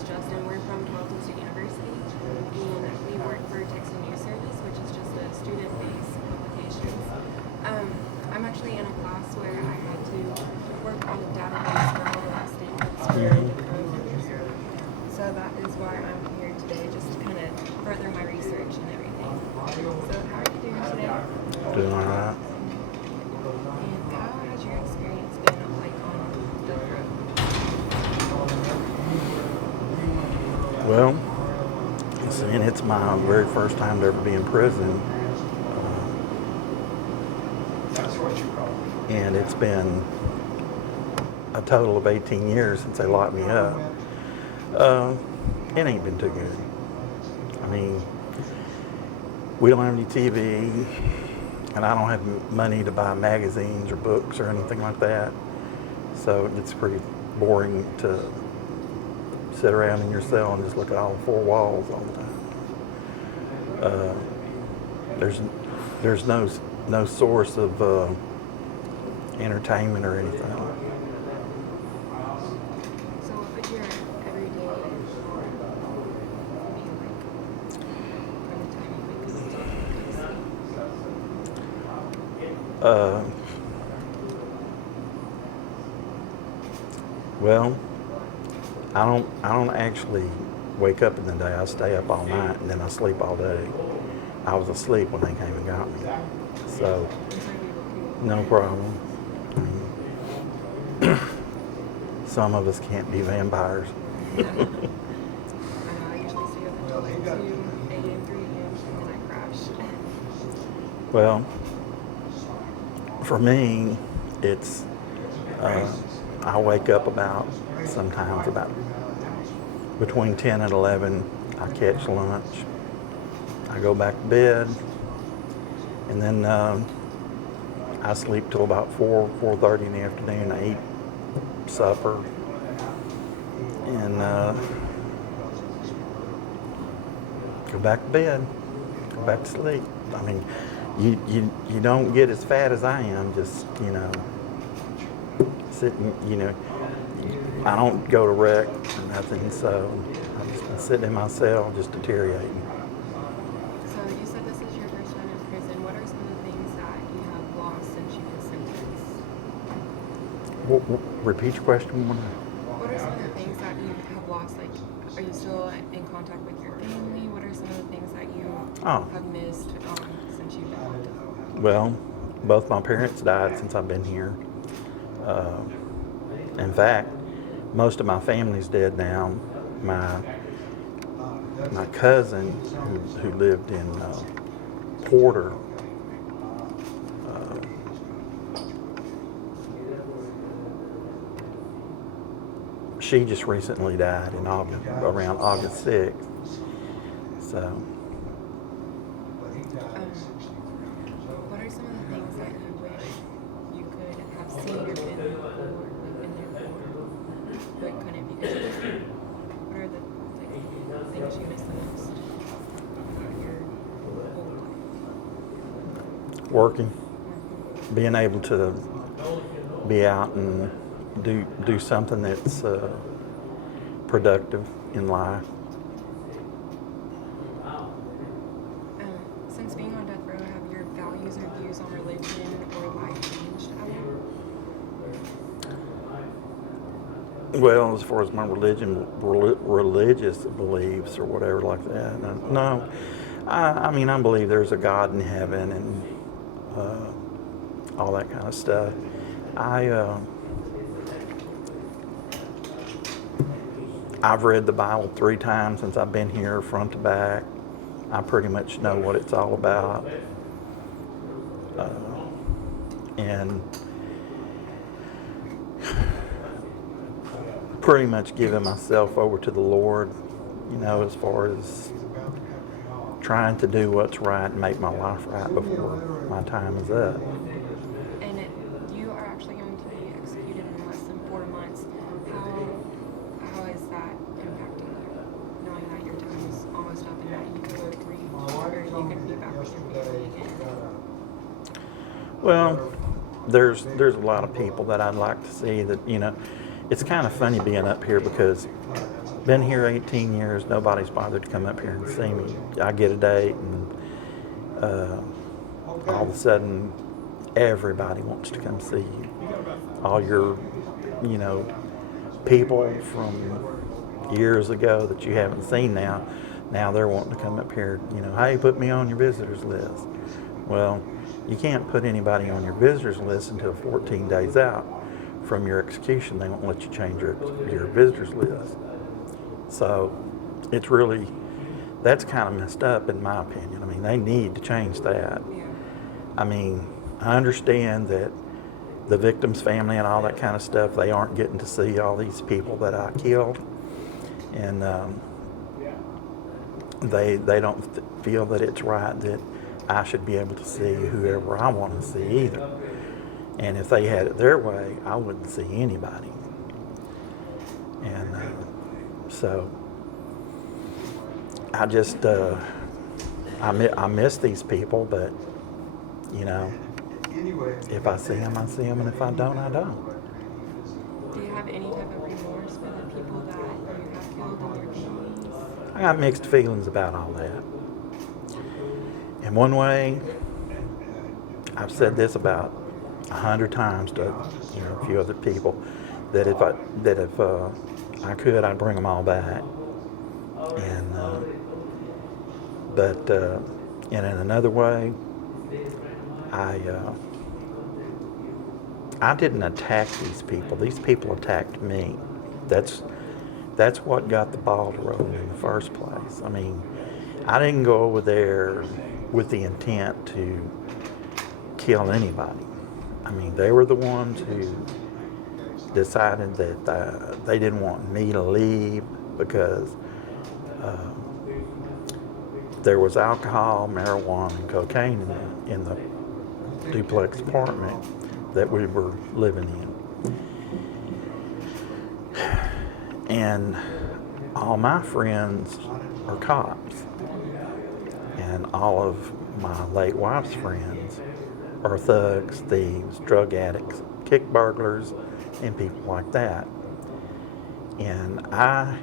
is Justin. We're from Tarleton State University, and we work for Texan News Service, which is just a student-based publications. I'm actually in a class where I had to work on a database for all the last statements for the program. So that is why I'm here today, just to kind of further my research and everything. So how are you doing today? Doing all right. And how has your experience been like on death row? Well, seeing it's my very first time to ever be in prison, and it's been a total of 18 years since they locked me up. It ain't been too good. I mean, we don't have any TV, and I don't have money to buy magazines or books or anything like that. So it's pretty boring to sit around in your cell and just look at all four walls all the time. There's no source of entertainment or anything. So what would your everyday be like from the time you wake up to Well, I don't actually wake up in the day. I stay up all night and then I sleep all day. I was asleep when they came and got me, so no problem. Some of us can't be vampires. I usually stay up until 2 a.m., 3 a.m., and then I crash. Well, for me, it's I wake up sometimes about between 10 and 11. I catch lunch. I go back to bed, and then I sleep till about 4:30 in the afternoon. I eat supper, and go back to bed, go back to sleep. I mean, you don't get as fat as I am, just, sitting, I don't go to rec or nothing, so I've just been sitting in my cell just deteriorating. So you said this is your first time in prison. What are some of the things that you have lost since you've been sentenced? Repeat your question one more. What are some of the things that you have lost? Like, are you still in contact with your family? What are some of the things that you have missed since you've been locked up? Well, both my parents died since I've been here. In fact, most of my family's dead now. My cousin, who lived in Porter, she just recently died in August, around August 6th. So. What are some of the things that you wish you could have seen or been there for, but couldn't because you didn't? What are the things you miss the most about your whole life? Working, being able to be out and do something that's productive in life. Since being on death row, have your values or views on religion or life changed at all? Well, as far as my religious beliefs or whatever like that, no. I mean, I believe there's a God in heaven and all that kind of stuff. I've read the Bible 3 times since I've been here, front to back. I pretty much know what it's all about. And pretty much giving myself over to the Lord, as far as trying to do what's right and make my life right before my time is up. And you are actually going to be executed in less than 4 months. How is that impacting you, knowing that your time is almost up and that you could go free or you could be back with your family again? Well, there's a lot of people that I'd like to see that, it's kind of funny being up here because Been here 18 years. Nobody's bothered to come up here and see me. I get a date, and all of a sudden, everybody wants to come see you. All your, you know, people from years ago that you haven't seen now they're wanting to come up here. You know, hey, put me on your visitors list. Well, you can't put anybody on your visitors list until 14 days out from your execution. They won't let you change your visitors list. So it's really, that's kind of messed up in my opinion. I mean, they need to change that. Yeah. I mean, I understand that the victim's family and all that kind of stuff, they aren't getting to see all these people that I killed. And they don't feel that it's right that I should be able to see whoever I want to see either. And if they had it their way, I wouldn't see anybody. And so I just, I miss these people, but, you know, if I see them, I see them, and if I don't, I don't. Do you have any type of remorse for the people that you have killed in your families? I got mixed feelings about all that. In one way, I've said this about 100 times to, you know, a few other people, that if I could, I'd bring them all back. And but in another way, I didn't attack these people. These people attacked me. That's what got the ball to rolling in the first place. I mean, I didn't go over there with the intent to kill anybody. I mean, they were the ones who decided that they didn't want me to leave because there was alcohol, marijuana, and cocaine in the duplex apartment that we were living in. And all my friends are cops. And all of my late wife's friends are thugs, thieves, drug addicts, kick burglars, and people like that. And I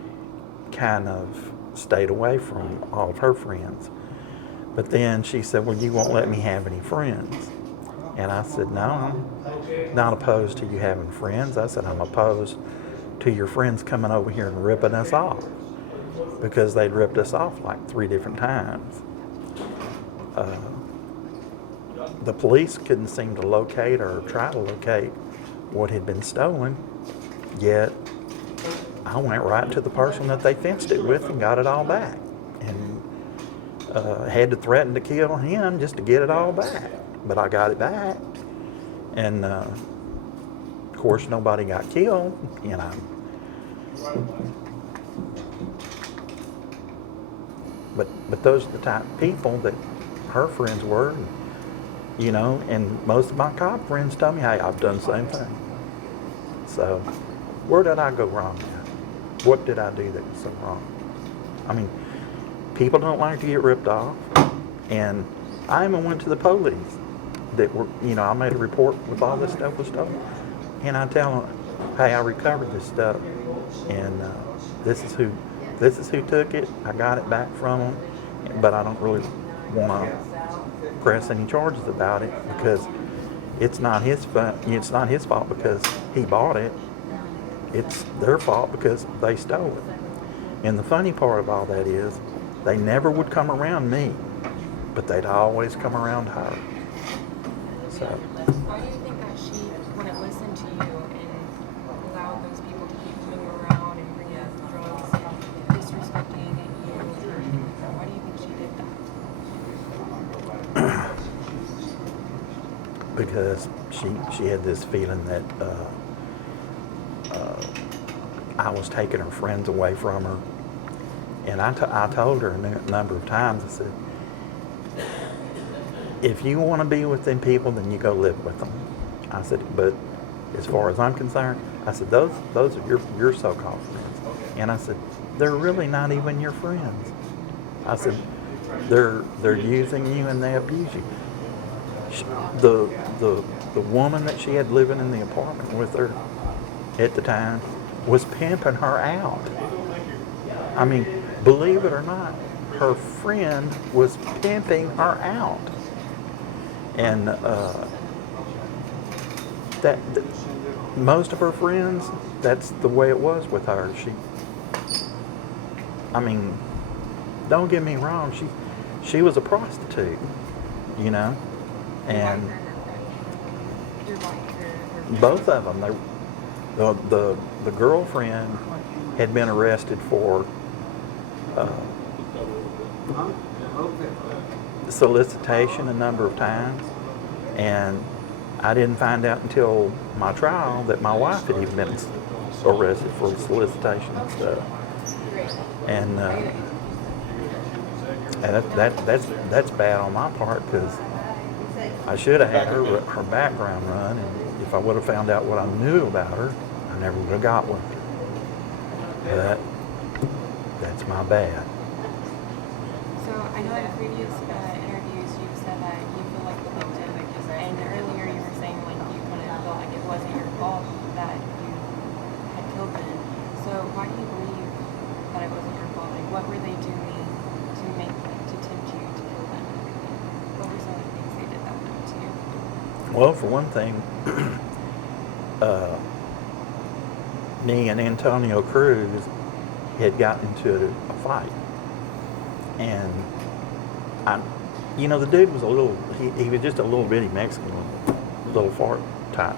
kind of stayed away from all of her friends. But then she said, well, you won't let me have any friends. And I said, no, I'm not opposed to you having friends. I said, I'm opposed to your friends coming over here and ripping us off, because they'd ripped us off like 3 different times. The police couldn't seem to locate or try to locate what had been stolen, yet I went right to the person that they fenced it with and got it all back, and had to threaten to kill him just to get it all back. But I got it back, and of course nobody got killed, you know. But those are the type of people that her friends were, you know, and most of my cop friends told me, hey, I've done the same thing. So where did I go wrong now? What did I do that was so wrong? I mean, people don't like to get ripped off, and I even went to the police that were, you know, I made a report with all this stuff was stolen, and I tell them, hey, I recovered this stuff, and this is who took it. I got it back from them, but I don't really want to press any charges about it because it's not his fault. It's not his fault because he bought it. It's their fault because they stole it. And the funny part of all that is, they never would come around me, but they'd always come around her. So. Why do you think that she wouldn't listen to you and allow those people to keep coming around and bringing up drugs and disrespecting you? Why do you think she did that? Because she had this feeling that I was taking her friends away from her. And I told her a number of times, I said, if you want to be with them people, then you go live with them. I said, but as far as I'm concerned, I said, those are your so-called friends. And I said, they're really not even your friends. I said, they're using you and they abuse you. The woman that she had living in the apartment with her at the time was pimping her out. I mean, believe it or not, her friend was pimping her out. And most of her friends, that's the way it was with her. I mean, don't get me wrong, she was a prostitute, you know, and Your wife or her friend? both of them. The girlfriend had been arrested for solicitation a number of times, and I didn't find out until my trial that my wife had even been arrested for solicitation and stuff. And that's bad on my part, because I should have had her background run, and if I would have found out what I knew about her, I never would have got with her. But that's my bad. So I know in previous interviews you've said that you feel like the victim, and earlier you were saying like you kind of felt like it wasn't your fault that you had killed them. So why do you believe that it wasn't your fault? Like, what were they doing to tempt you to kill them? What were some of the things they did that to you? Well, for one thing, me and Antonio Cruz had gotten into a fight, and the dude was he was just a little bitty Mexican, little fart type,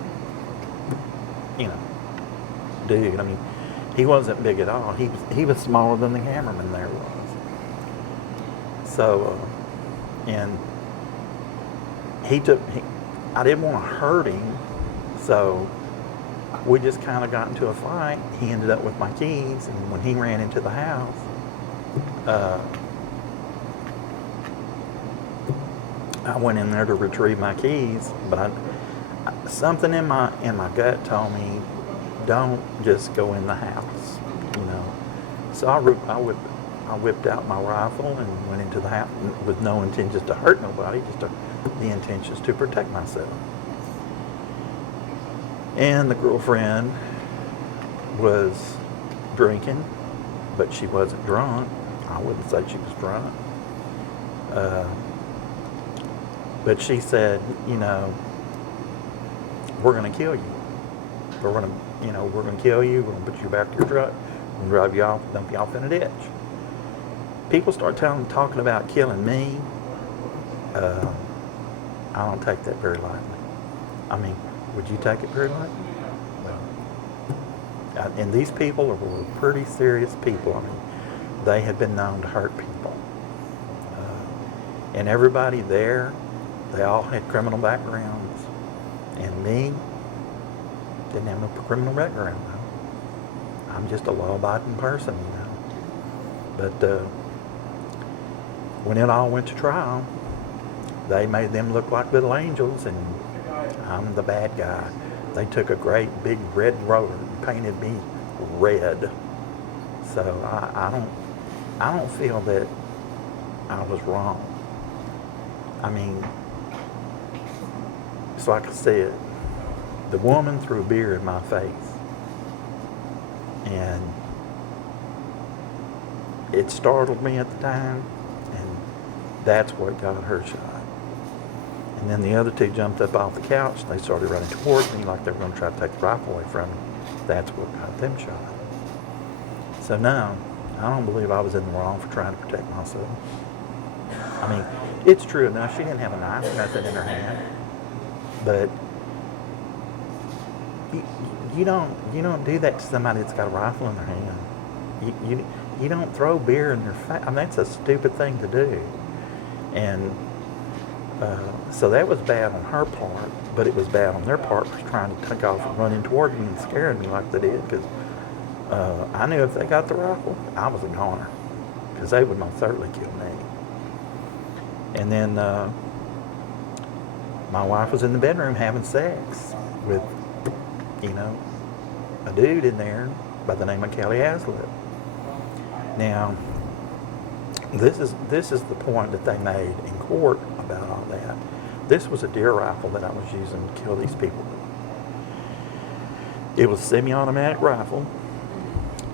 dude. I mean, he wasn't big at all. He was smaller than the cameraman there was. So, and I didn't want to hurt him, so we just kind of got into a fight. He ended up with my keys, and when he ran into the house, I went in there to retrieve my keys, but something in my gut told me, don't just go in the house, So I whipped out my rifle and went into the house with no intentions to hurt nobody, just the intentions to protect myself. And the girlfriend was drinking, but she wasn't drunk. I wouldn't say she was drunk. But she said, we're going to kill you. We're going to kill you. We're going to put you back to your truck and drive you off, dump you off in a ditch. People start talking about killing me. I don't take that very lightly. I mean, would you take it very lightly? Well, and these people were pretty serious people. I mean, they had been known to hurt people. And everybody there, they all had criminal backgrounds. And me, didn't have no criminal background, though. I'm just a law-abiding person, But when it all went to trial, they made them look like little angels, and I'm the bad guy. They took a great big red roller and painted me red. So I don't feel that I was wrong. I mean, it's like I said, the woman threw beer in my face, and it startled me at the time, and that's what got her shot. And then the other two jumped up off the couch, and they started running towards me like they were going to try to take the rifle away from me. That's what got them shot. So no, I don't believe I was in the wrong for trying to protect myself. I mean, it's true enough, she didn't have a knife or nothing in her hand, but you don't do that to somebody that's got a rifle in their hand. You don't throw beer in their face. I mean, that's a stupid thing to do. And so that was bad on her part, but it was bad on their part for trying to take off and running toward me and scaring me like they did, because I knew if they got the rifle, I was a goner, because they would most certainly kill me. And then my wife was in the bedroom having sex with, a dude in there by the name of Kelly Haslett. Now, this is the point that they made in court about all that. This was a deer rifle that I was using to kill these people. It was a semi-automatic rifle,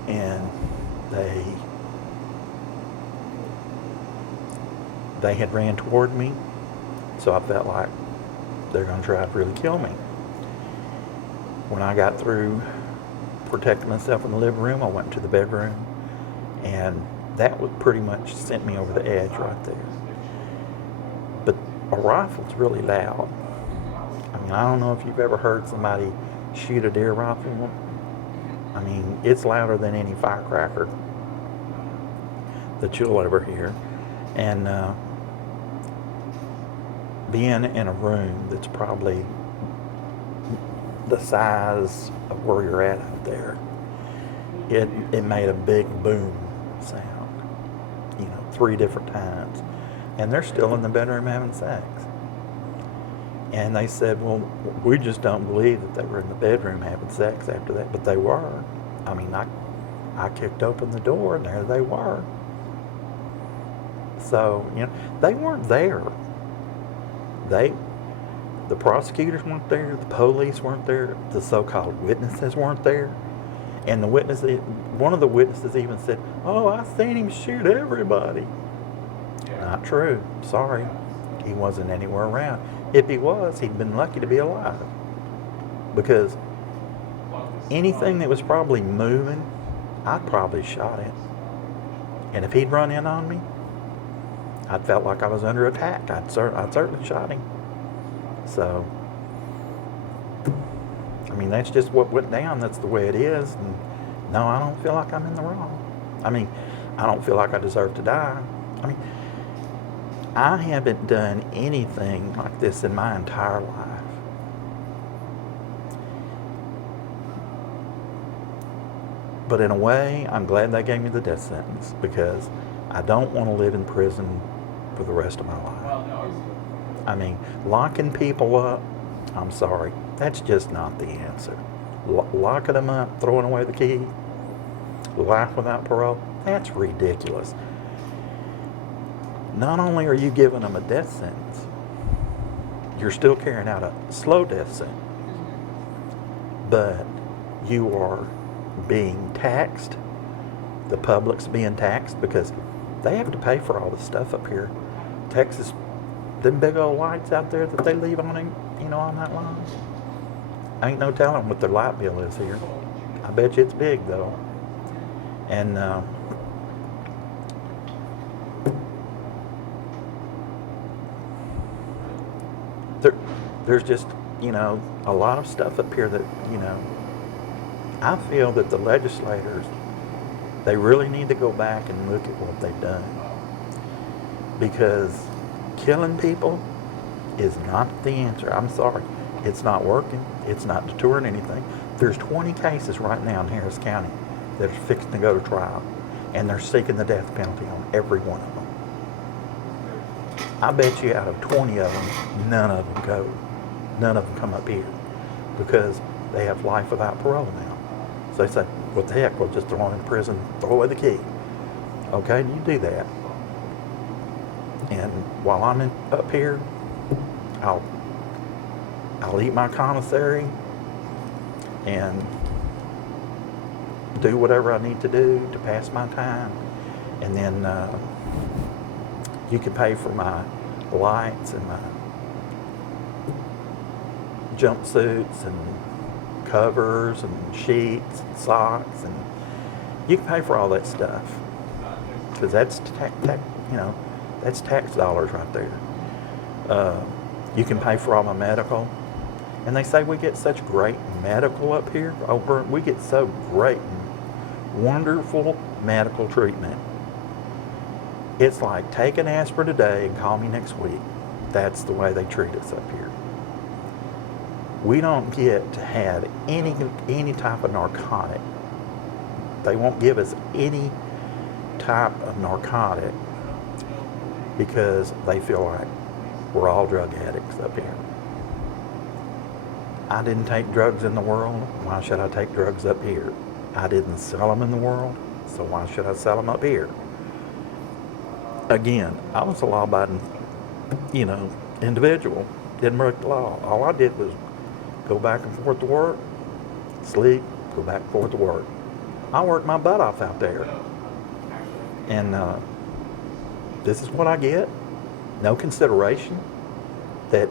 and they they had ran toward me, so I felt like they're going to try to really kill me. When I got through protecting myself in the living room, I went to the bedroom, and that would pretty much sent me over the edge right there. But a rifle's really loud. I mean, I don't know if you've ever heard somebody shoot a deer rifle. I mean, it's louder than any firecracker that you'll ever hear. And being in a room that's probably the size of where you're at out there, it made a big boom sound, 3 different times. And they're still in the bedroom having sex. And they said, well, we just don't believe that they were in the bedroom having sex after that. But they were. I mean, I kicked open the door, and there they were. So, they weren't there. The prosecutors weren't there. The police weren't there. The so-called witnesses weren't there. And one of the witnesses even said, oh, I seen him shoot everybody. Not true. Sorry. He wasn't anywhere around. If he was, he'd been lucky to be alive. Because anything that was probably moving, I'd probably shot it. And if he'd run in on me, I'd felt like I was under attack. I'd certainly shot him. So, I mean, that's just what went down. That's the way it is. And no, I don't feel like I'm in the wrong. I mean, I don't feel like I deserve to die. I mean, I haven't done anything like this in my entire life. But in a way, I'm glad they gave me the death sentence, because I don't want to live in prison for the rest of my life. I mean, locking people up, I'm sorry, that's just not the answer. Locking them up, throwing away the key, life without parole, that's ridiculous. Not only are you giving them a death sentence, you're still carrying out a slow death sentence, but you are being taxed. The public's being taxed because they have to pay for all the stuff up here. Texas, them big old lights out there that they leave on on that line. Ain't no telling what their light bill is here. I bet you it's big though. And there's just, a lot of stuff up here that, I feel that the legislators, they really need to go back and look at what they've done. Because killing people is not the answer. I'm sorry. It's not working. It's not deterring anything. There's 20 cases right now in Harris County that are fixing to go to trial, and they're seeking the death penalty on every one of them. I bet you out of 20 of them, none of them go. None of them come up here because they have life without parole now. So they say, what the heck, we'll just throw them in prison, throw away the key. Okay, you do that. And while I'm up here, I'll eat my commissary and do whatever I need to do to pass my time. And then you can pay for my lights and my jumpsuits and covers and sheets and socks, and you can pay for all that stuff because that's that's tax dollars right there. You can pay for all my medical, and they say we get such great medical up here. We get so great, wonderful medical treatment. It's like take an aspirin today and call me next week. That's the way they treat us up here. We don't get to have any type of narcotic. They won't give us any type of narcotic because they feel like we're all drug addicts up here. I didn't take drugs in the world. Why should I take drugs up here? I didn't sell them in the world, so why should I sell them up here? Again, I was a law-abiding, individual. Didn't break the law. All I did was go back and forth to work, sleep, go back and forth to work. I worked my butt off out there. And this is what I get. no consideration that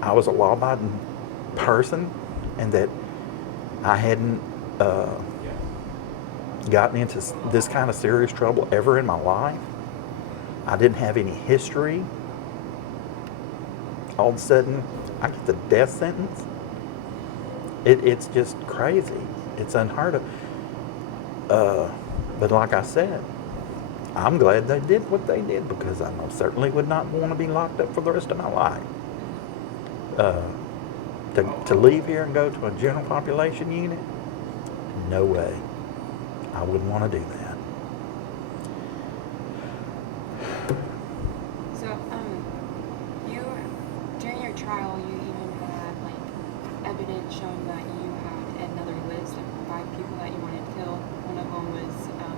I was a law-abiding person and that I hadn't gotten into this kind of serious trouble ever in my life. I didn't have any history. All of a sudden, I get the death sentence. It's just crazy. It's unheard of. But like I said, I'm glad they did what they did, because I most certainly would not want to be locked up for the rest of my life. To leave here and go to a general population unit, no way. I wouldn't want to do that. So, you during your trial, you even had like evidence showing that you had another list of 5 people that you wanted to kill. One of them was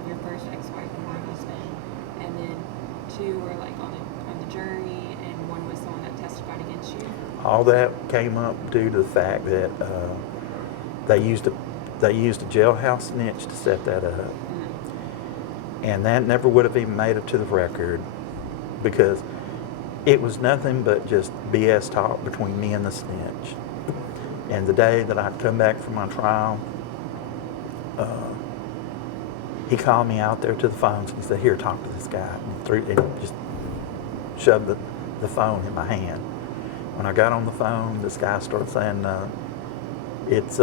your first ex-wife and her husband, and then 2 were like on the jury, and 1 was someone that testified against you. All that came up due to the fact that they used a jailhouse snitch to set that up. And that never would have even made it to the record, because it was nothing but just BS talk between me and the snitch. And the day that I'd come back from my trial, he called me out there to the phones and he said, "Here, talk to this guy." And just shoved the phone in my hand. When I got on the phone, this guy started saying, it's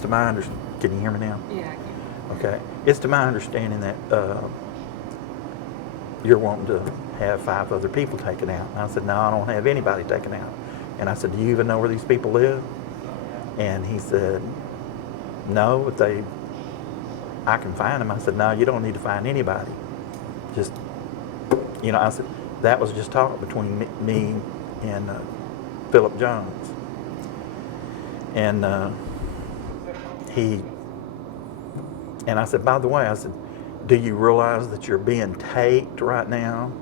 to my understanding. Can you hear me now? Yeah, I can. Okay. It's to my understanding that you're wanting to have 5 other people taken out. And I said, "No, I don't have anybody taken out." And I said, "Do you even know where these people live?" And he said, "No, but I can find them." I said, "No, you don't need to find anybody. Just, I said, that was just talk between me and Philip Jones." And and I said, "By the way," I said, "do you realize that you're being taped right now?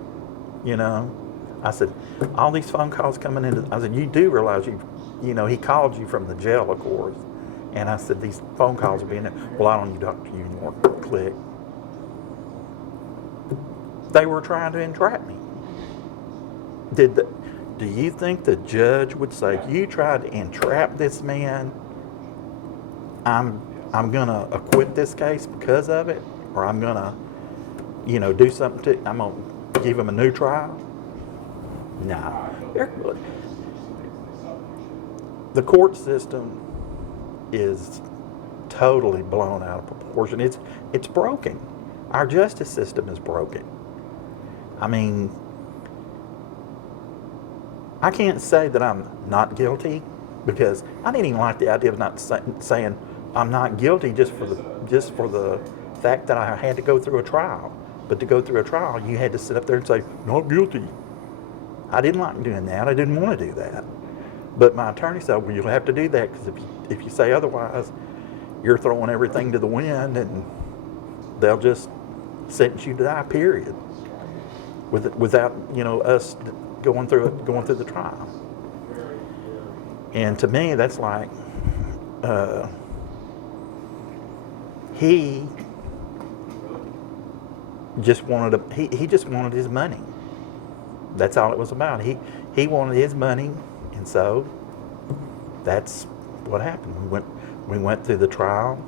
I said, all these phone calls coming in." I said, "You do realize he called you from the jail, of course." And I said, "These phone calls are being, well, I don't need to talk to you anymore." Click. They were trying to entrap me. Do you think the judge would say, "You tried to entrap this man, I'm gonna acquit this case because of it, or I'm gonna, do something I'm gonna give him a new trial"? No. The court system is totally blown out of proportion. It's broken. Our justice system is broken. I mean, I can't say that I'm not guilty, because I didn't even like the idea of not saying I'm not guilty just for the fact that I had to go through a trial. But to go through a trial, you had to sit up there and say, "Not guilty." I didn't like doing that. I didn't want to do that. But my attorney said, "Well, you'll have to do that, because if you say otherwise, you're throwing everything to the wind, and they'll just sentence you to die, period, without us going through the trial." And to me, that's like he just wanted his money. That's all it was about. He wanted his money, and so that's what happened. We went through the trial.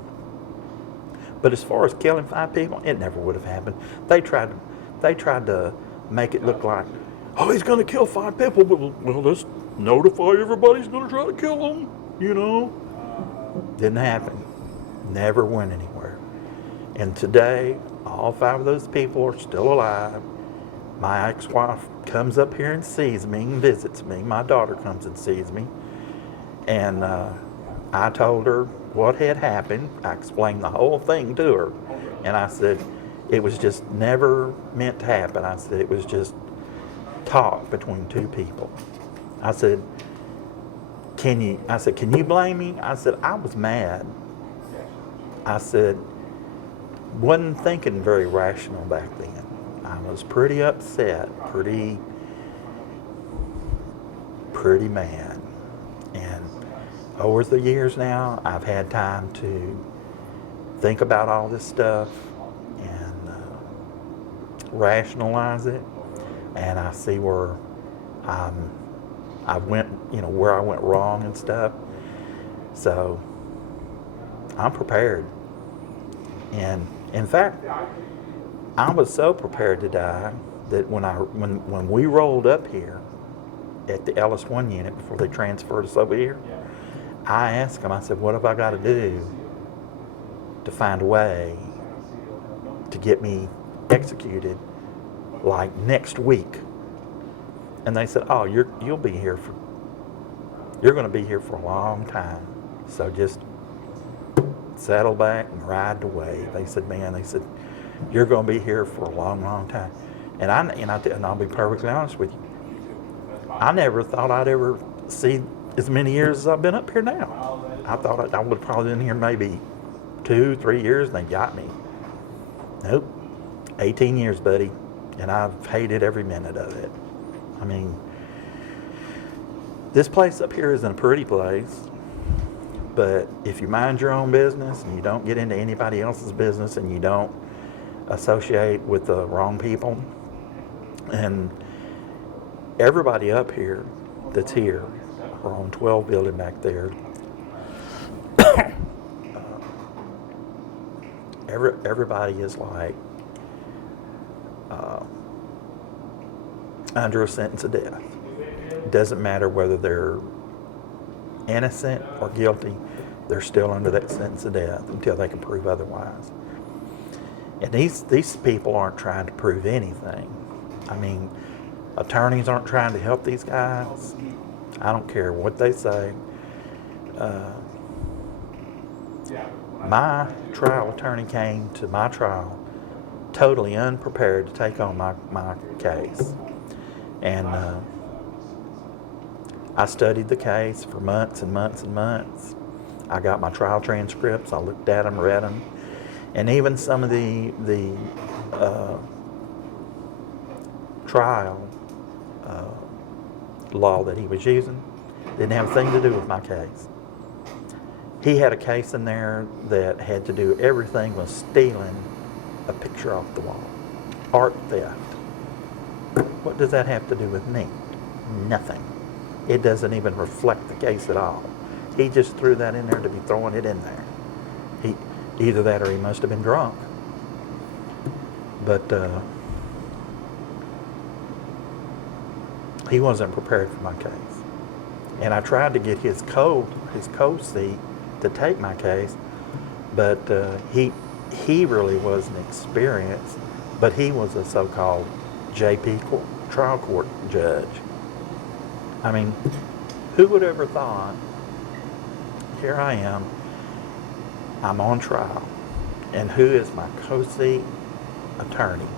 But as far as killing 5 people, it never would have happened. They tried to make it look like, "Oh, he's going to kill 5 people, but well, let's notify everybody he's going to try to kill them." Didn't happen. Never went anywhere. And today, all 5 of those people are still alive. My ex-wife comes up here and sees me and visits me. My daughter comes and sees me. And I told her what had happened. I explained the whole thing to her. And I said, it was just never meant to happen. I said, it was just talk between 2 people. I said, can you blame me? I said, I was mad. I said, wasn't thinking very rational back then. I was pretty upset, pretty mad. And over the years now, I've had time to think about all this stuff, and rationalize it, and I see where I went, where I went wrong and stuff. So I'm prepared. And in fact, I was so prepared to die that when we rolled up here at the Ellis 1 unit before they transferred us over here, I asked them, I said, what have I got to do to find a way to get me executed like next week? And they said, oh, you're going to be here for a long time. So just settle back and ride the wave. They said, you're going to be here for a long, long time. And I'll be perfectly honest with you. I never thought I'd ever see as many years as I've been up here now. I thought I would have probably been here maybe 2-3 years and they got me. Nope. 18 years, buddy. And I've hated every minute of it. I mean, this place up here isn't a pretty place, but if you mind your own business and you don't get into anybody else's business and you don't associate with the wrong people, and everybody up here that's here, we're on 12 building back there, everybody is like under a sentence of death. It doesn't matter whether they're innocent or guilty, they're still under that sentence of death until they can prove otherwise. And these people aren't trying to prove anything. I mean, attorneys aren't trying to help these guys. I don't care what they say. My trial attorney came to my trial totally unprepared to take on my case. And I studied the case for months and months and months. I got my trial transcripts. I looked at them, read them. And even some of the trial law that he was using didn't have a thing to do with my case. He had a case in there that had to do everything with stealing a picture off the wall. Art theft. What does that have to do with me? Nothing. It doesn't even reflect the case at all. He just threw that in there to be throwing it in there. Either that or he must have been drunk. But he wasn't prepared for my case. And I tried to get his co-seat to take my case, but he really wasn't experienced, but he was a so-called JP trial court judge. I mean, who would ever thought, here I am, I'm on trial, and who is my co-seat attorney?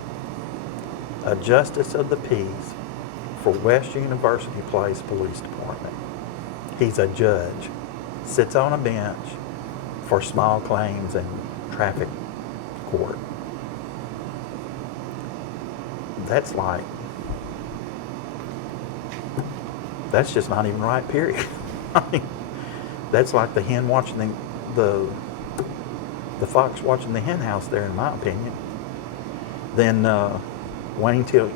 A justice of the peace for West University Place Police Department. He's a judge, sits on a bench for small claims and traffic court. That's just not even right, period. I mean, that's like the hen watching the fox watching the hen house there, in my opinion. Then Wayne T.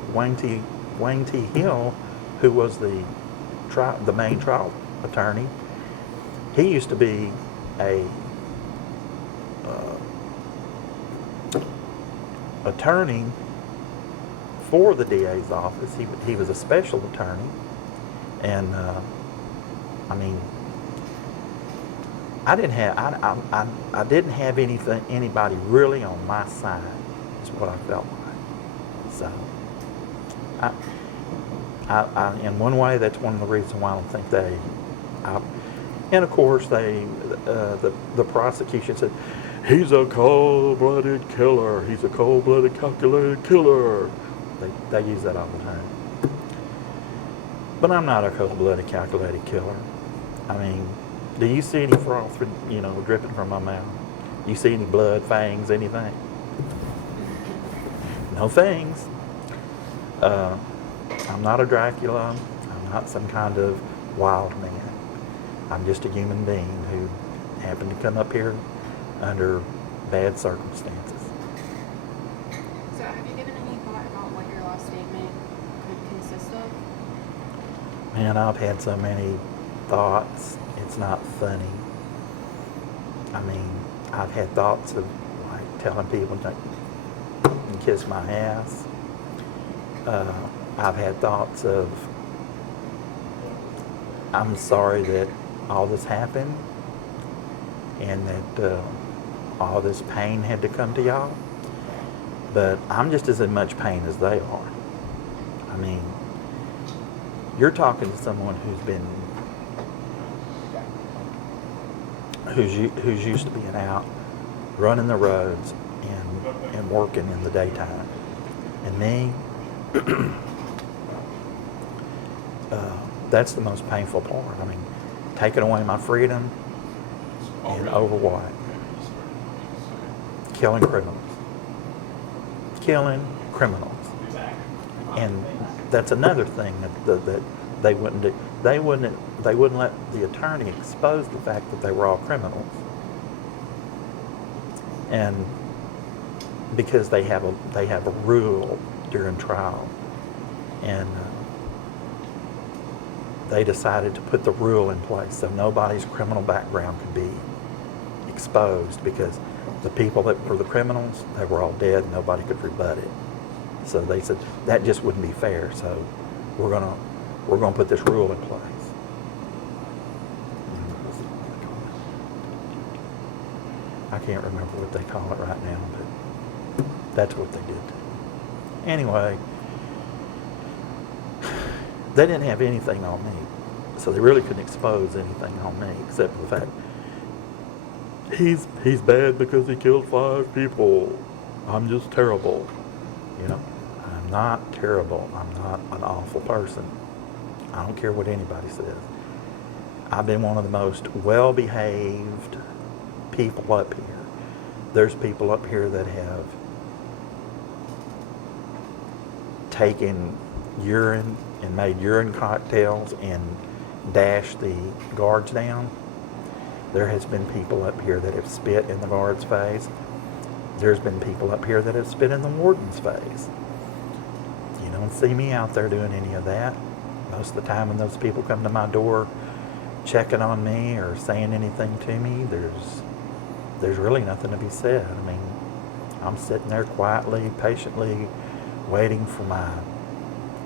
Hill, who was the main trial attorney, he used to be a attorney for the DA's office. He was a special attorney, and I mean, I didn't have anybody really on my side. Is what I felt like. So, I in one way, that's one of the reasons why I don't think and of course the prosecution said he's a cold-blooded killer. He's a cold-blooded, calculated killer. They use that all the time. But I'm not a cold-blooded, calculated killer. I mean, do you see any froth, dripping from my mouth? You see any blood, fangs, anything? No fangs. I'm not a Dracula. I'm not some kind of wild man. I'm just a human being who happened to come up here under bad circumstances. So have you given any thought about Man, I've had so many thoughts. It's not funny. I mean, I've had thoughts of like telling people to kiss my ass. I've had thoughts of, I'm sorry that all this happened and that all this pain had to come to y'all. But I'm just as in much pain as they are. I mean, you're talking to someone who's used to being out, running the roads and working in the daytime. And me, that's the most painful part. I mean, taking away my freedom and over what? Killing criminals. Killing criminals. And that's another thing that they wouldn't do. They wouldn't let the attorney expose the fact that they were all criminals. And because they have a rule during trial, and they decided to put the rule in place so nobody's criminal background could be exposed, because the people that were the criminals, they were all dead, nobody could rebut it. So they said that just wouldn't be fair, so we're gonna put this rule in place. I can't remember what they call it right now, but that's what they did. Anyway, they didn't have anything on me, so they really couldn't expose anything on me except for the fact he's bad because he killed 5 people. I'm just terrible. You know, I'm not terrible. I'm not an awful person. I don't care what anybody says. I've been one of the most well-behaved people up here. There's people up here that have taken urine and made urine cocktails and dashed the guards down. There has been people up here that have spit in the guard's face. There's been people up here that have spit in the warden's face. You don't see me out there doing any of that. Most of the time when those people come to my door checking on me or saying anything to me, there's really nothing to be said. I mean, I'm sitting there quietly, patiently, waiting for my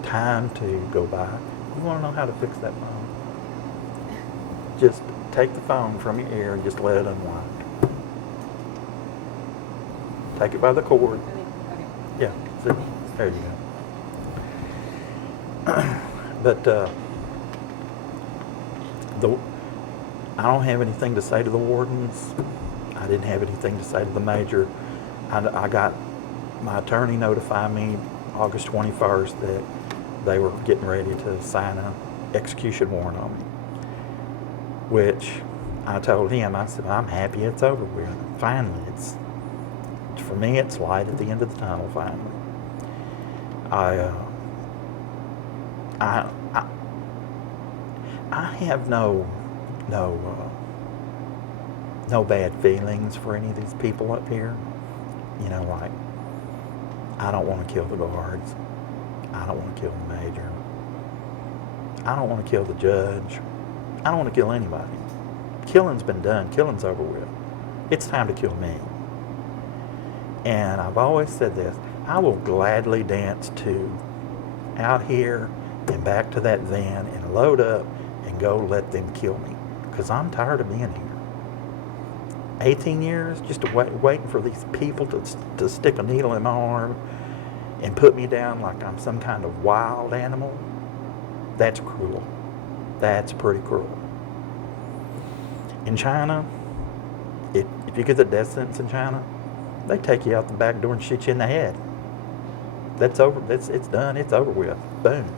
time to go by. You want to know how to fix that phone? Just take the phone from your ear and just let it unwind. Take it by the cord. Yeah, see, there you go. But I don't have anything to say to the wardens. I didn't have anything to say to the major. I got my attorney notify me August 21st that they were getting ready to sign an execution warrant on me, which I told him, I said, I'm happy it's over with. Finally, for me, it's light at the end of the tunnel, finally. I have no bad feelings for any of these people up here. You know, like, I don't want to kill the guards. I don't want to kill the major. I don't want to kill the judge. I don't want to kill anybody. Killing's been done. Killing's over with. It's time to kill me. And I've always said this, I will gladly dance to out here and back to that van and load up and go let them kill me, because I'm tired of being here. 18 years just waiting for these people to stick a needle in my arm and put me down like I'm some kind of wild animal. That's cruel. That's pretty cruel. In China, if you get the death sentence in China, they take you out the back door and shoot you in the head. That's over. It's done. It's over with. Boom.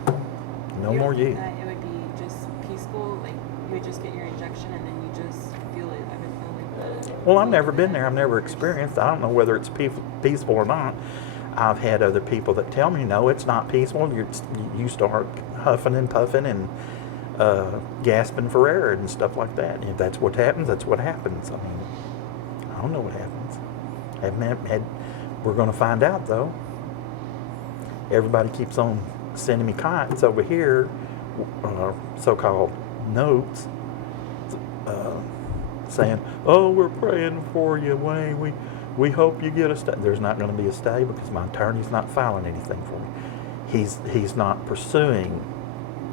No more you. It would be just peaceful. Like, you would just get your injection and then you just feel it. I would feel like. Well, I've never been there. I've never experienced. I don't know whether it's peaceful or not. I've had other people that tell me, no, it's not peaceful. You start huffing and puffing and gasping for air and stuff like that. And if that's what happens, that's what happens. I mean, I don't know what happens. We're going to find out, though. Everybody keeps on sending me kites over here so-called notes saying, "Oh, we're praying for you, Wayne. We hope you get a stay." There's not going to be a stay because my attorney's not filing anything for me. He's not pursuing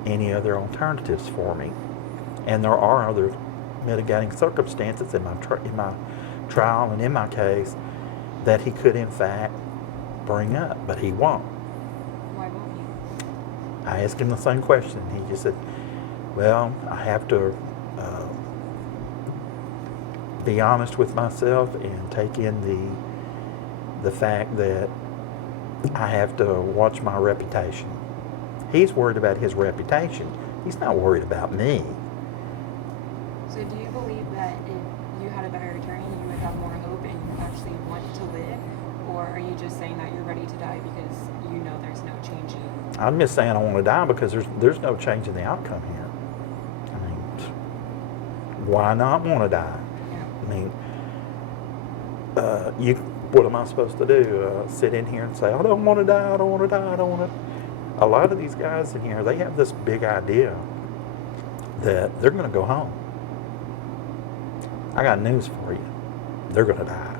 any other alternatives for me, and there are other mitigating circumstances in my trial and in my case that he could in fact bring up, but he won't. Why won't you? I asked him the same question. He just said, "Well, I have to be honest with myself and take in the fact that I have to watch my reputation." He's worried about his reputation. He's not worried about me. So do you believe that if you had a better attorney, you would have more hope and you actually want to live? Or are you just saying that you're ready to die because you know there's no change in you? I'm just saying I want to die because there's no change in the outcome here. I mean, why not want to die? Yeah. I mean, what am I supposed to do? Sit in here and say, "I don't want to die, I don't want to die, I don't want to." A lot of these guys in here, they have this big idea that they're going to go home. I got news for you. They're going to die.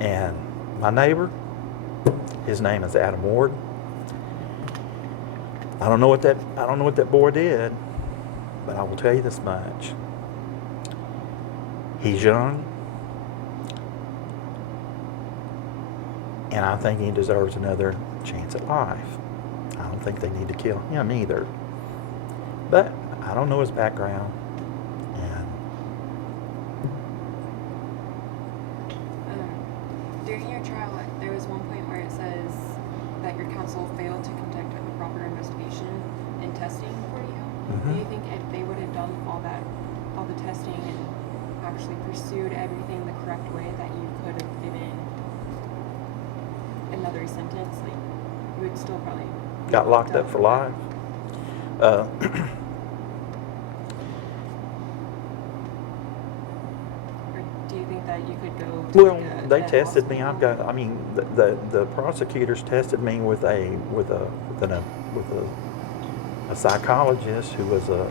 And my neighbor, his name is Adam Ward. I don't know what that boy did, but I will tell you this much. He's young, and I think he deserves another chance at life. I don't think they need to kill him either. But I don't know his background. And during your trial, there was one point where it says that your counsel failed to conduct a proper investigation and testing for you. Mhm. Do you think if they would have done all the testing and actually pursued everything the correct way, that you could have given another sentence? Like, you would still probably got locked up for life. Or do you think that you could go to Well, like they a tested me. hospital? The prosecutors tested me with a psychologist who was a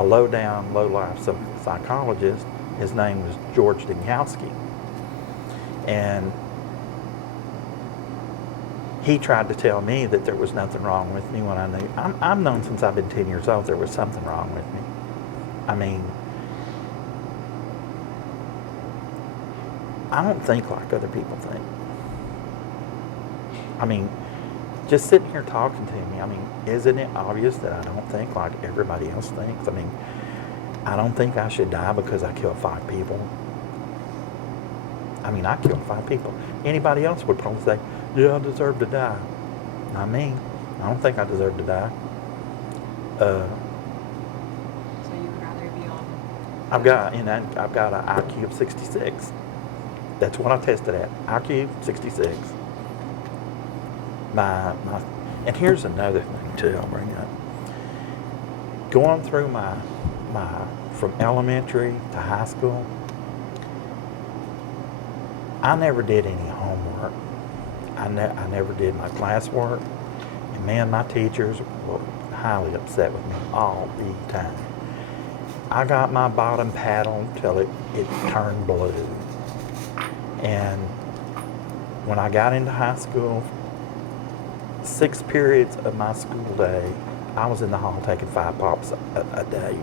low-life psychologist. His name was George Dingowski, and he tried to tell me that there was nothing wrong with me when I knew. I'm known since I've been 10 years old there was something wrong with me. I mean, I don't think like other people think. I mean, just sitting here talking to me, I mean, isn't it obvious that I don't think like everybody else thinks? I mean, I don't think I should die because I killed 5 people. I mean, I killed 5 people. Anybody else would probably say, "Yeah, I deserve to die." Not me. I don't think I deserve to die. So you would rather be on? I've got an IQ of 66. That's what I tested at. IQ 66. And here's another thing too I'll bring up. Going through my from elementary to high school, I never did any homework. I never did my classwork. And man, my teachers were highly upset with me all the time. I got my bottom paddle till it turned blue. And when I got into high school, 6 periods of my school day, I was in the hall taking 5 pops a day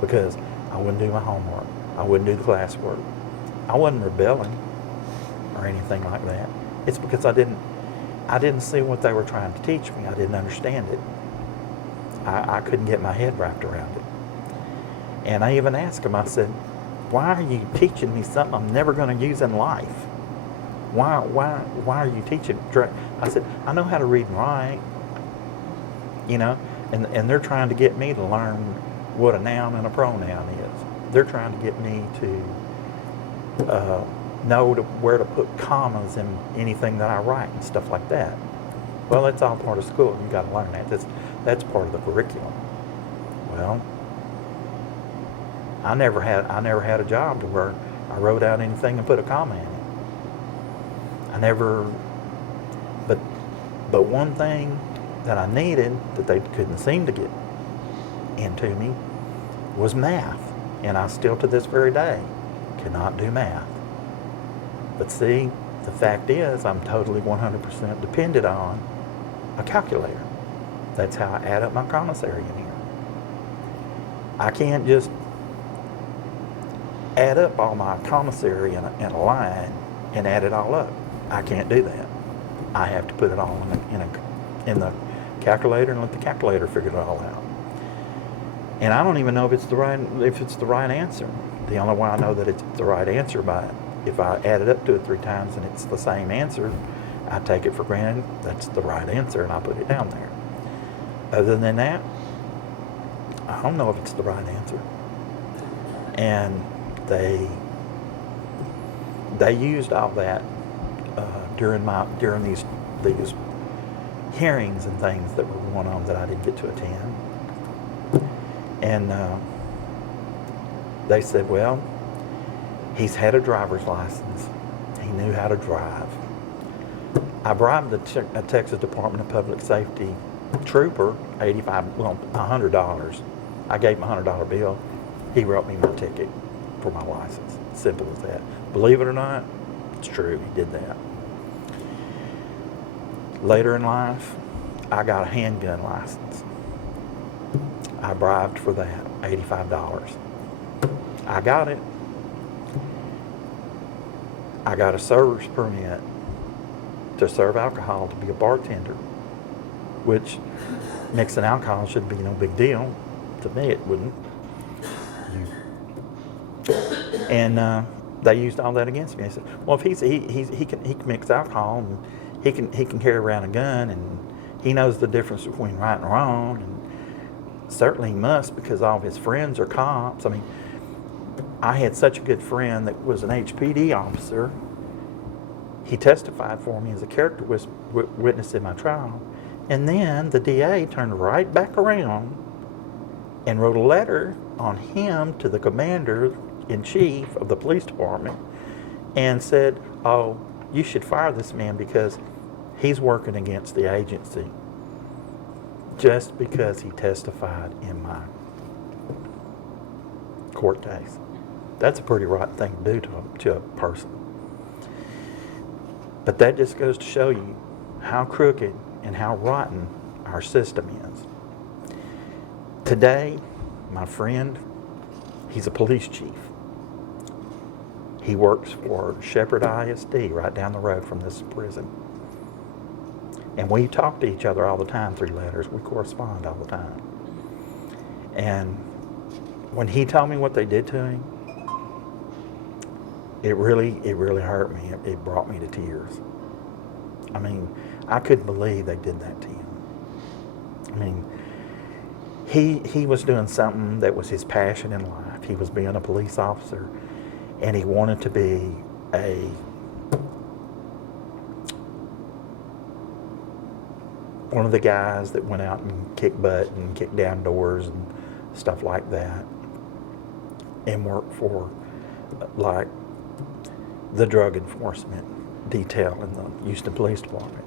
because I wouldn't do my homework. I wouldn't do the classwork. I wasn't rebelling or anything like that. It's because I didn't see what they were trying to teach me. I didn't understand it. I couldn't get my head wrapped around it. And I even asked them, I said, "Why are you teaching me something I'm never going to use in life? Why are you teaching?" I said, "I know how to read and write, you know," and they're trying to get me to learn what a noun and a pronoun is. They're trying to get me to know where to put commas in anything that I write and stuff like that. Well, that's all part of school. You got to learn that. That's part of the curriculum. Well, I never had a job to where I wrote out anything and put a comma in it. I never. But one thing that I needed that they couldn't seem to get into me was math. And I still to this very day cannot do math. But see, the fact is I'm totally 100% dependent on a calculator. That's how I add up my commissary in here. I can't just add up all my commissary in a line and add it all up. I can't do that. I have to put it all in the calculator and let the calculator figure it all out. And I don't even know if it's the right answer. The only way I know that it's the right answer by if I add it up to it 3 times and it's the same answer, I take it for granted that's the right answer and I put it down there. Other than that, I don't know if it's the right answer. And they used all that during these hearings and things that were going on that I didn't get to attend. And they said, well, he's had a driver's license. He knew how to drive. I bribed the Texas Department of Public Safety trooper $100. I gave him a $100 bill. He wrote me my ticket for my license. Simple as that. Believe it or not, it's true. He did that. Later in life, I got a handgun license. I bribed for that, $85. I got it. I got a server's permit to serve alcohol, to be a bartender, which mixing alcohol should be no big deal. To me, it wouldn't. And they used all that against me. They said, well, if he can mix alcohol and he can carry around a gun and he knows the difference between right and wrong, and certainly he must because all of his friends are cops. I mean, I had such a good friend that was an HPD officer. He testified for me as a character witness in my trial. And then the DA turned right back around and wrote a letter on him to the commander-in-chief of the police department and said, oh, you should fire this man because he's working against the agency just because he testified in my court case. That's a pretty rotten thing to do to a person. But that just goes to show you how crooked and how rotten our system is. Today, my friend, he's a police chief. He works for Shepherd ISD right down the road from this prison. And we talk to each other all the time through letters. We correspond all the time. And when he told me what they did to him, it really hurt me. It brought me to tears. I mean, I couldn't believe they did that to him. I mean, he was doing something that was his passion in life. He was being a police officer, and he wanted to be one of the guys that went out and kicked butt and kicked down doors and stuff like that, and worked for like the drug enforcement detail in the Houston Police Department.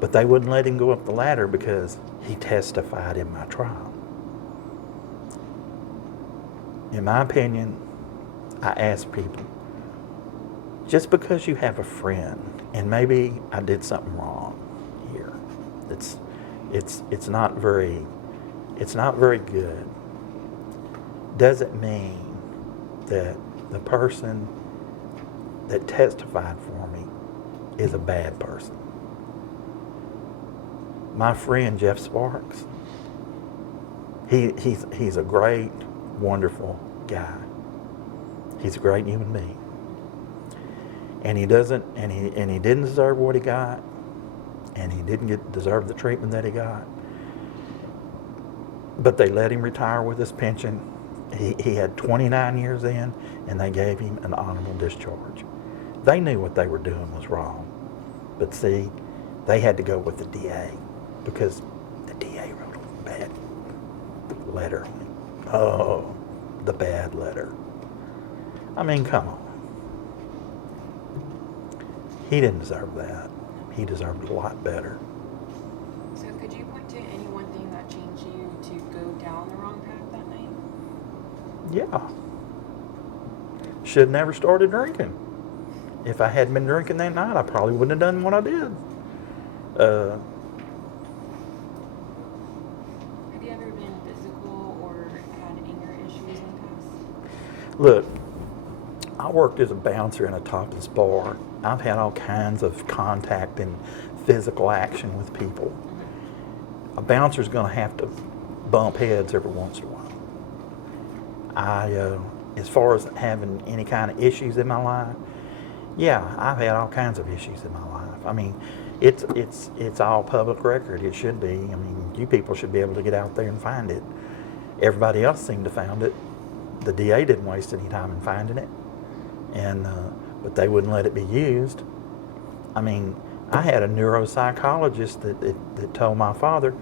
But they wouldn't let him go up the ladder because he testified in my trial. In my opinion, I ask people, just because you have a friend, and maybe I did something wrong here, it's not very good, doesn't mean that the person that testified for me is a bad person. My friend Jeff Sparks, he's a great, wonderful guy. He's a great human being. And he didn't deserve what he got, and he didn't deserve the treatment that he got. But they let him retire with his pension. He had 29 years in, and they gave him an honorable discharge. They knew what they were doing was wrong. But see, they had to go with the DA because the DA wrote a bad letter on him. Oh, the bad letter. I mean, come on. He didn't deserve that. He deserved a lot better. So could you point to Yeah. Should never started drinking. If I hadn't been drinking that night, I probably wouldn't have done what I did. Have you ever been physical or had anger issues in the past? Look, I worked as a bouncer in a topless bar. I've had all kinds of contact and physical action with people. A bouncer's going to have to bump heads every once in a while. As far as having any kind of issues in my life, yeah, I've had all kinds of issues in my life. I mean, it's all public record. It should be. I mean, you people should be able to get out there and find it. Everybody else seemed to found it. The DA didn't waste any time in finding it, and but they wouldn't let it be used. I mean, I had a neuropsychologist that told my father,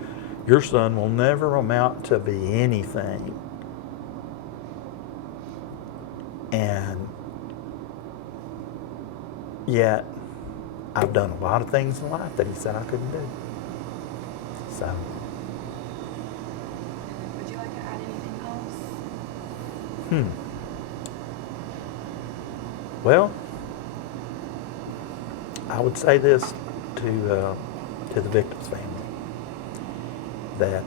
"Your son will never amount to be anything." And yet, I've done a lot of things in life that he said I couldn't do. So. Would you like to add anything else? Well, I would say this to the victim's family, that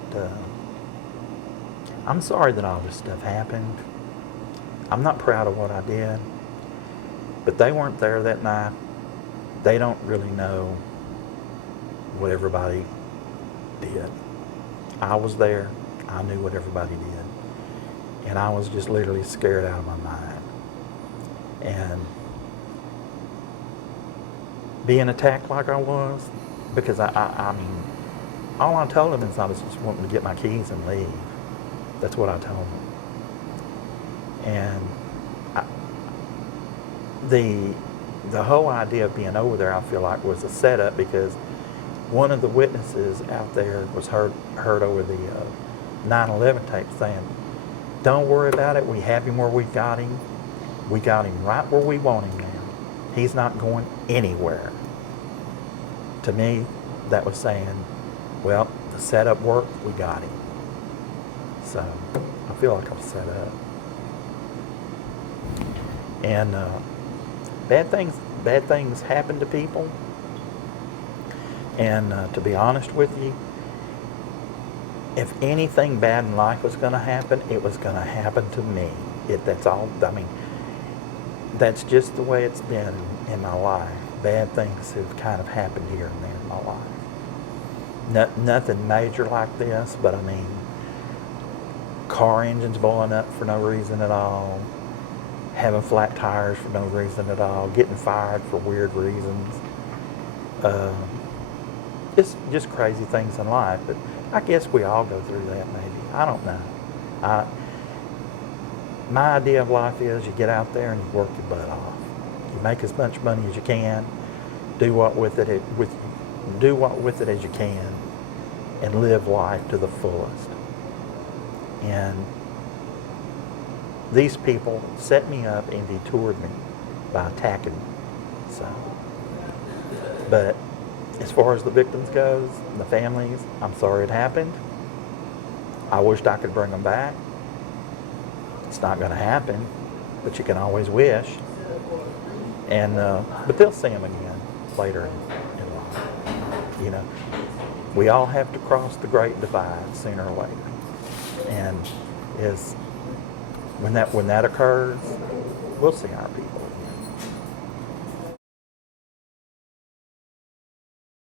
I'm sorry that all this stuff happened. I'm not proud of what I did, but they weren't there that night. They don't really know what everybody did. I was there. I knew what everybody did. And I was just literally scared out of my mind. And being attacked like I was, because I mean, all I told them is I was just wanting to get my keys and leave. That's what I told them. And the whole idea of being over there, I feel like, was a setup, because one of the witnesses out there was heard over the 9/11 tape saying, "Don't worry about it. We have him where we got him. We got him right where we want him now. He's not going anywhere." To me, that was saying, well, the setup worked. We got him. So I feel like I'm set up. And bad things happen to people. And to be honest with you, if anything bad in life was going to happen, it was going to happen to me. That's all. I mean, that's just the way it's been in my life. Bad things have kind of happened here and there in my life. Nothing major like this, but I mean, car engines blowing up for no reason at all, having flat tires for no reason at all, getting fired for weird reasons. Just crazy things in life. But I guess we all go through that maybe. I don't know. My idea of life is you get out there and you work your butt off. You make as much money as you can. Do what with it as you can, and live life to the fullest. And these people set me up and detoured me by attacking me. So, but as far as the victims goes, the families, I'm sorry it happened. I wished I could bring them back. It's not going to happen, but you can always wish. And but they'll see them again later in life. You know, we all have to cross the great divide sooner or later. And when that occurs, we'll see our people.